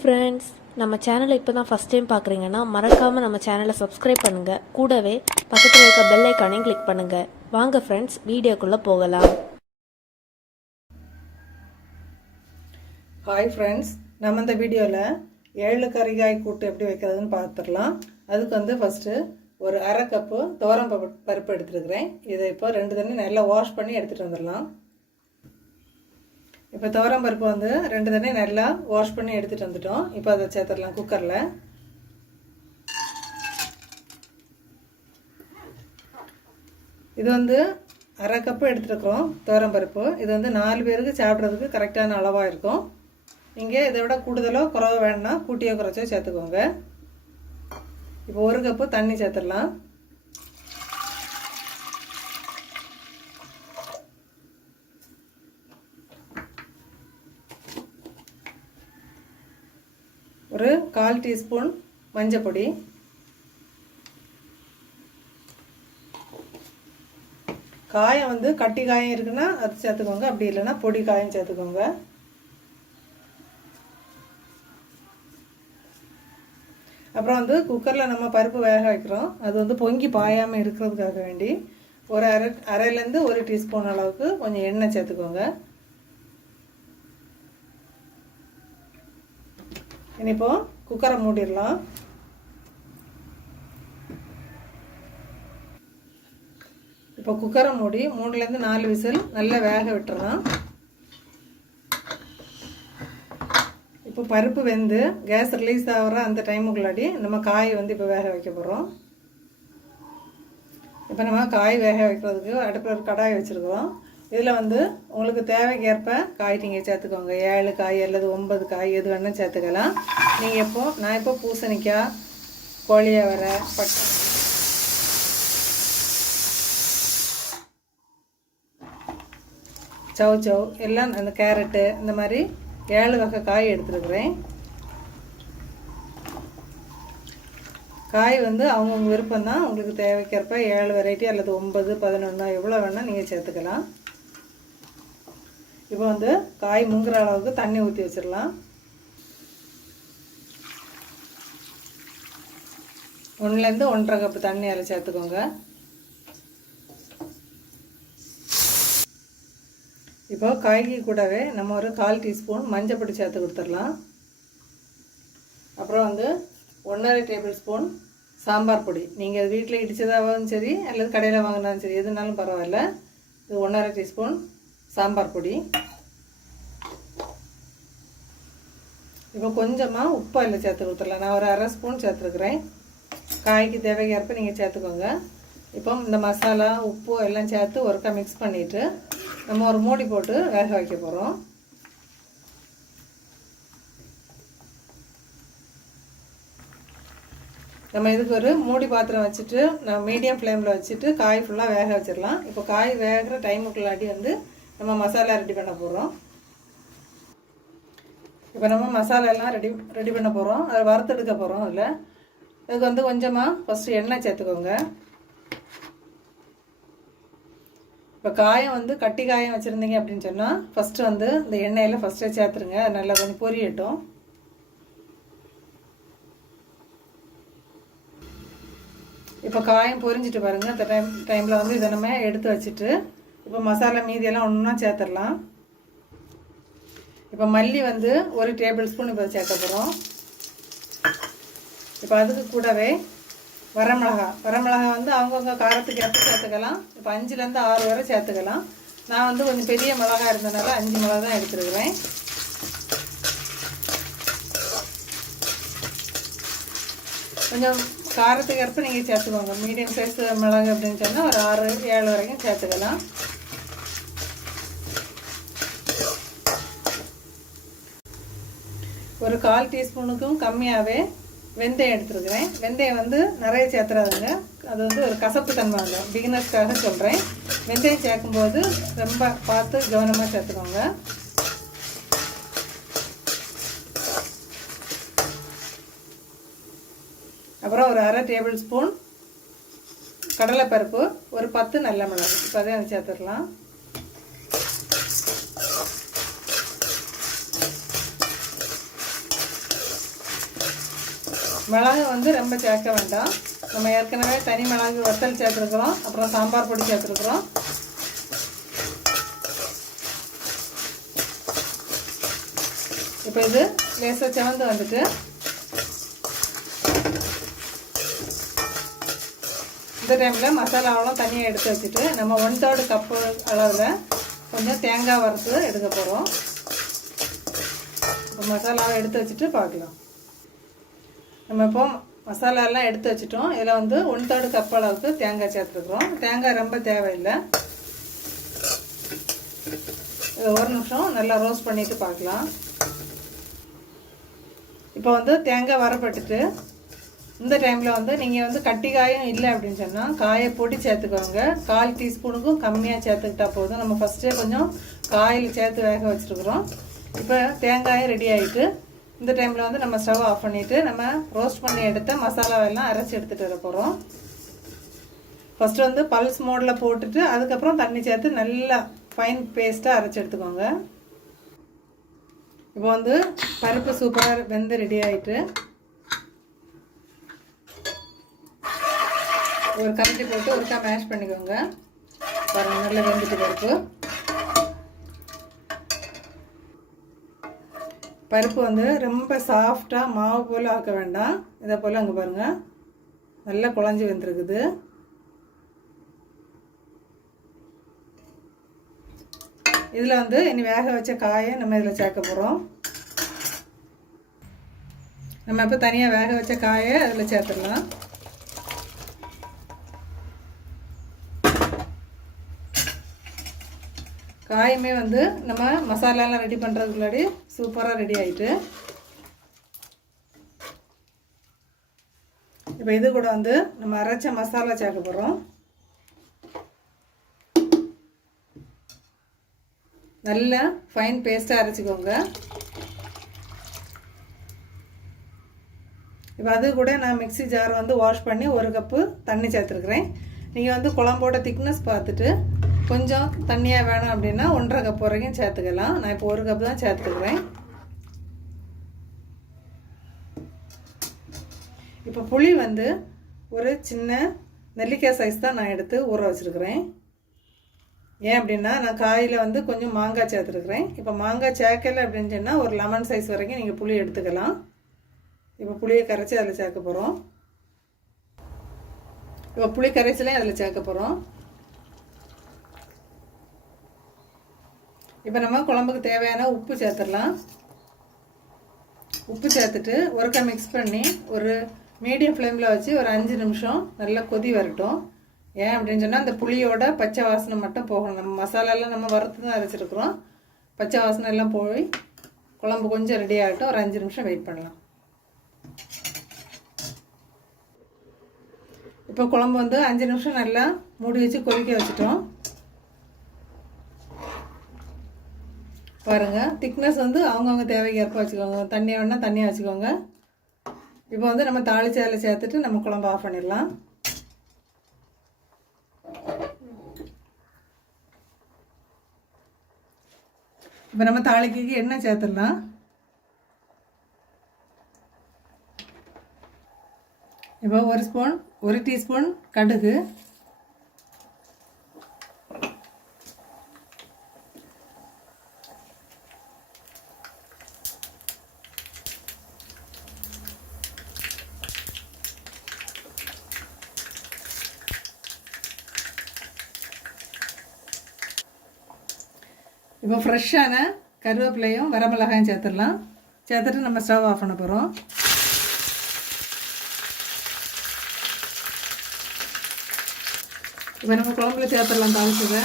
Friends, நம்ம சேனலை இப்போ தான் ஃபஸ்ட் டைம் பார்க்குறீங்கன்னா மறக்காமல் நம்ம சேனலை சப்ஸ்கிரைப் பண்ணுங்கள். கூடவே பக்கத்தில் இருக்க பெல் ஐக்கானையும் கிளிக் பண்ணுங்கள். வாங்க ஃப்ரெண்ட்ஸ், வீடியோக்குள்ளே போகலாம். ஹாய் ஃப்ரெண்ட்ஸ், நம்ம இந்த வீடியோவில் 7 கறிகாய் கூட்டு எப்படி வைக்கிறதுன்னு பார்த்துடலாம். அதுக்கு வந்து ஃபஸ்ட்டு ஒரு அரை கப்பு துவரம் பருப்பு எடுத்துருக்கிறேன். இதை இப்போ 2 தண்ணி நல்லா வாஷ் பண்ணி எடுத்துகிட்டு வந்துடலாம். இப்போ துவரம் பருப்பு வந்து 2 தண்ணி நல்லா வாஷ் பண்ணி எடுத்துகிட்டு வந்துட்டோம். இப்போ அதை சேர்த்துடலாம் குக்கரில். இது வந்து அரை கப்பு எடுத்துருக்குறோம் துவரம் பருப்பு. இது வந்து 4 பேருக்கு சாப்பிட்றதுக்கு கரெக்டான அளவாக இருக்கும். நீங்கள் இதை விட கூடுதலோ குறைவோ வேணும்னா கூட்டியோ குறைச்சோ சேர்த்துக்கோங்க. இப்போ 1 கப்பு தண்ணி சேர்த்துடலாம். ஒரு 1/4 டீஸ்பூன் மஞ்சள் பொடி, காயம் வந்து கட்டி காயம் இருக்குன்னா அது சேர்த்துக்கோங்க, அப்படி இல்லைன்னா பொடி காயம் சேர்த்துக்கோங்க. அப்புறம் வந்து குக்கரில் நம்ம பருப்பு வேக வைக்கிறோம், அது வந்து பொங்கி பாயாமல் இருக்கிறதுக்காக வேண்டி ஒரு அரைலேருந்து 1 டீஸ்பூன் அளவுக்கு கொஞ்சம் எண்ணெய் சேர்த்துக்கோங்க. இப்போ குக்கரை மூடிடலாம். இப்போ குக்கரை மூடி 3லேருந்து 4 விசில் நல்லா வேக விட்டுறலாம். இப்போ பருப்பு வெந்து கேஸ் ரிலீஸ் ஆகிற அந்த டைமுக்குள்ளாடி நம்ம காய் வந்து இப்போ வேக வைக்க போகிறோம். இப்போ நம்ம காய் வேக வைக்கிறதுக்கு அடுப்பில் ஒரு கடாய் வச்சுருக்கோம். இதில் வந்து உங்களுக்கு தேவைக்கேற்ப காய் நீங்கள் சேர்த்துக்கோங்க. 7 காய் அல்லது 9 காய் எது வேணால் சேர்த்துக்கலாம். நீங்கள் நான் இப்போ பூசணிக்காய், கோழியவரை, சவ் எல்லாம், அந்த கேரட்டு, இந்த மாதிரி 7 வகை காய் எடுத்துருக்குறேன். காய் வந்து அவங்கவுங்க விருப்பம் தான். உங்களுக்கு தேவைக்கேற்ப 7 வெரைட்டி அல்லது 9, 11 எவ்வளோ வேணால் நீங்கள் சேர்த்துக்கலாம். இப்போ வந்து காய் முங்குற அளவுக்கு தண்ணி ஊற்றி வச்சிடலாம். 1லேருந்து 1.5 கப்பு தண்ணி அதில் சேர்த்துக்கோங்க. இப்போ காய்க்கு கூடவே நம்ம ஒரு 1/4 டீஸ்பூன் மஞ்சள் பொடி சேர்த்து கொடுத்துடலாம். அப்புறம் வந்து 1.5 டேபிள் ஸ்பூன் சாம்பார் பொடி. நீங்கள் வீட்டில் இடித்ததாகவும் சரி அல்லது கடையில் வாங்கினாலும் சரி, எதுனாலும் பரவாயில்ல. இது 1.5 டீஸ்பூன் சாம்பார் பொடி. இப்போ கொஞ்சமாக உப்பு அதில் சேர்த்து கொடுத்துடலாம். நான் ஒரு அரை ஸ்பூன் சேர்த்துருக்குறேன். காய்க்கு தேவைக்கேற்ப நீங்கள் சேர்த்துக்கோங்க. இப்போ இந்த மசாலா, உப்பு எல்லாம் சேர்த்து ஒருக்கா மிக்ஸ் பண்ணிவிட்டு நம்ம ஒரு மூடி போட்டு வேக வைக்க போகிறோம். நம்ம இதுக்கு ஒரு மூடி பாத்திரம் வச்சுட்டு நம்ம மீடியம் ஃப்ளேமில் வச்சுட்டு காய் ஃபுல்லாக வேக வச்சிடலாம். இப்போ காய் வேகிற டைமுக்குள்ளாடி வந்து நம்ம மசாலா ரெடி பண்ண போகிறோம். இப்போ நம்ம மசாலா எல்லாம் ரெடி பண்ண போகிறோம். அதை வறுத்தெடுக்க போகிறோம். அதுக்கு வந்து கொஞ்சமாக ஃபஸ்ட்டு எண்ணெய் சேர்த்துக்கோங்க. இப்போ காயம் வந்து கட்டி காயம் வச்சுருந்தீங்க அப்படின்னு சொன்னால் ஃபஸ்ட்டு வந்து இந்த எண்ணெயில் ஃபஸ்ட்டே சேர்த்துருங்க. அது நல்லா கொஞ்சம் பொரியட்டும். இப்போ காயம் பொரிஞ்சிட்டு பாருங்கள். அந்த டைமில் வந்து இதை நம்ம எடுத்து வச்சுட்டு இப்போ மசாலா மீதியெல்லாம் ஒன்றா சேர்த்துடலாம். இப்போ மல்லி வந்து 1 டேபிள் ஸ்பூன் இப்போ சேர்க்க போகிறோம். இப்போ அதுக்கு கூடவே வரமிளகா வந்து அவங்கவுங்க காரத்துக்கு ஏற்ப சேர்த்துக்கலாம். இப்போ 5லேருந்து 6 வரை சேர்த்துக்கலாம். நான் வந்து கொஞ்சம் பெரிய மிளகா இருந்ததுனால 5 மிளகா தான் எடுத்துருக்குறேன். கொஞ்சம் காரத்துக்கு ஏற்ப நீங்கள் சேர்த்துக்கோங்க. மீடியம் சைஸ் மிளகு அப்படின்னு சொன்னால் ஒரு 6, 7 வரைக்கும் சேர்த்துக்கலாம். ஒரு 1/4 டீஸ்பூனுக்கும் கம்மியாகவே வெந்தயம் எடுத்துருக்குறேன். வெந்தயம் வந்து நிறைய சேர்த்துறாதுங்க. அது வந்து ஒரு கசப்பு தன்மை வரும். பிகினர்ஸ்க்காக சொல்கிறேன். வெந்தயம் சேர்க்கும்போது ரொம்ப பார்த்து கவனமாக சேர்த்துக்கோங்க. அப்புறம் ஒரு அரை டேபிள் ஸ்பூன் கடலைப்பருப்பு, ஒரு 10 நல்ல மிளகு. இப்போ அதை சேர்த்துடலாம். மிளகு வந்து ரொம்ப சேர்க்க வேண்டாம். நம்ம ஏற்கனவே தனி மிளகு வத்தல் சேர்த்துருக்குறோம், அப்புறம் சாம்பார் பொடி சேர்த்துருக்குறோம். இப்போ இது லேசாக செவந்து வந்துட்டு இந்த டைமில் மசாலாவெல்லாம் தனியாக எடுத்து வச்சுட்டு நம்ம 1/3 கப்பு அளவில் கொஞ்சம் தேங்காய் வறுத்து எடுக்க போகிறோம். இப்போ மசாலாவை எடுத்து வச்சுட்டு பார்க்கலாம். நம்ம இப்போ மசாலாலாம் எடுத்து வச்சுட்டோம். இதில் வந்து 1/3 கப் அளவுக்கு தேங்காய் சேர்த்துருக்குறோம். தேங்காய் ரொம்ப தேவையில்லை. இதை ஒரு நிமிஷம் நல்லா ரோஸ்ட் பண்ணிவிட்டு பார்க்கலாம். இப்போ வந்து தேங்காய் வரப்பட்டுட்டு இந்த டைமில் வந்து நீங்கள் வந்து கட்டி காயும் இல்லை அப்படின்னு சொன்னால் காயை பொடி சேர்த்துக்கோங்க. 1/4 டீஸ்பூனுக்கும் கம்மியாக சேர்த்துக்கிட்டா போதும். நம்ம ஃபஸ்ட்டே கொஞ்சம் காயில் சேர்த்து வேக வச்சுருக்குறோம். இப்போ தேங்காயும் ரெடி ஆகிட்டு இந்த டைமில் வந்து நம்ம ஸ்டவ் ஆஃப் பண்ணிவிட்டு நம்ம ரோஸ்ட் பண்ணி எடுத்த மசாலாவெல்லாம் அரைச்சி எடுத்துகிட்டு வர போகிறோம். ஃபஸ்ட்டு வந்து பல்ஸ் மோடில் போட்டுட்டு அதுக்கப்புறம் தண்ணி சேர்த்து நல்லா ஃபைன் பேஸ்ட்டாக அரைச்சி எடுத்துக்கோங்க. இப்போ வந்து பருப்பு சூப்பராக வெந்து ரெடி ஆகிட்டு ஒரு கரண்டி போட்டு ஒருக்கா மேஷ் பண்ணிக்கோங்க. பாருங்கள், நல்லா வெந்துட்டு பருப்பு வந்து ரொம்ப சாஃப்டாக மாவு போல் ஆக்க வேண்டாம். இதை போல் அங்கே பாருங்கள் நல்லா குழஞ்சி வந்துருக்குது. இதில் வந்து இனி வேக வச்ச காயை நம்ம இதில் சேர்க்க போகிறோம். நம்ம இப்போ தனியாக வேக வச்ச காயை அதில் சேர்த்துடலாம். காயுமே வந்து நம்ம மசாலாலாம் ரெடி பண்ணுறதுக்கு முன்னாடி சூப்பராக ரெடி ஆகிட்டு இப்போ இது கூட வந்து நம்ம அரைச்ச மசாலா சேர்க்க போகிறோம். நல்லா ஃபைன் பேஸ்ட்டாக அரைச்சிக்கோங்க. இப்போ அது கூட நான் மிக்ஸி ஜார் வந்து வாஷ் பண்ணி 1 கப்பு தண்ணி சேர்த்துருக்குறேன். நீங்கள் வந்து குழம்போட திக்னஸ் பார்த்துட்டு கொஞ்சம் தண்ணியாக வேணும் அப்படின்னா 1/2 கப் வரைக்கும் சேர்த்துக்கலாம். நான் இப்போ 1 கப் தான் சேர்த்துக்கிறேன். இப்போ புளி வந்து ஒரு சின்ன நெல்லிக்காய் சைஸ் தான் நான் எடுத்து ஊற வச்சுருக்கிறேன். ஏன் அப்படின்னா நான் காயில் வந்து கொஞ்சம் மாங்காய் சேர்த்துருக்குறேன். இப்போ மாங்காய் சேர்க்கலை அப்படின்னு சொன்னால் ஒரு லெமன் சைஸ் வரைக்கும் நீங்கள் புளி எடுத்துக்கலாம். இப்போ புளியை கரைச்சி அதில் சேர்க்க போகிறோம். இப்போ புளி கரைச்சலையும் அதில் சேர்க்க போகிறோம். இப்போ நம்ம குழம்புக்கு தேவையான உப்பு சேர்த்துடலாம். உப்பு சேர்த்துட்டு ஒருக்கா மிக்ஸ் பண்ணி ஒரு மீடியம் ஃப்ளேமில் வச்சு ஒரு 5 நிமிஷம் நல்லா கொதி வரட்டும். ஏன் அப்படின்னு சொன்னால் அந்த புளியோட பச்சை வாசனை மட்டும் போகணும். நம்ம மசாலாலாம் நம்ம வறுத்து தான் அரைச்சிருக்கிறோம். பச்சை வாசனை எல்லாம் போய் குழம்பு கொஞ்சம் ரெடி ஆகட்டும். ஒரு 5 நிமிஷம் வெயிட் பண்ணலாம். இப்போ குழம்பு வந்து 5 நிமிஷம் நல்லா மூடி வச்சு கொதிக்க வச்சுட்டோம். பாருங்கள், திக்னஸ் வந்து அவங்கவுங்க தேவைக்கு ஏற்ப வச்சுக்கோங்க. தண்ணியாக வேணால் தண்ணியாக வச்சுக்கோங்க. இப்போ வந்து நம்ம தாளிச்சு அதில் சேர்த்துட்டு நம்ம குழம்பு ஆஃப் பண்ணிடலாம். இப்போ நம்ம தாளிக்கு எண்ணெய் சேர்த்துடலாம். இப்போ 1 டீஸ்பூன் கடுகு, இப்போ ஃப்ரெஷ்ஷான கருவேப்பிலையும் வரமிளகாயும் சேர்த்துடலாம். சேர்த்துட்டு நம்ம ஸ்டவ் ஆஃப் பண்ண போகிறோம். இப்போ நம்ம குழம்புல சேர்த்துடலாம் தாளிச்சதை.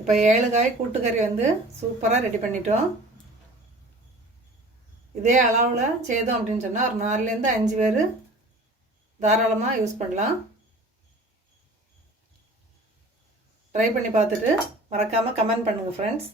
இப்போ 7 காய் கூட்டுக்கறி வந்து சூப்பராக ரெடி பண்ணிட்டோம். இதே அளவில் செய்தோம் அப்படின்னு சொன்னால் ஒரு 4லேருந்து 5 பேர் தாராளமாக யூஸ் பண்ணலாம். ட்ரை பண்ணி பார்த்துட்டு மறக்காமல் கமெண்ட் பண்ணுங்கள் ஃப்ரெண்ட்ஸ்.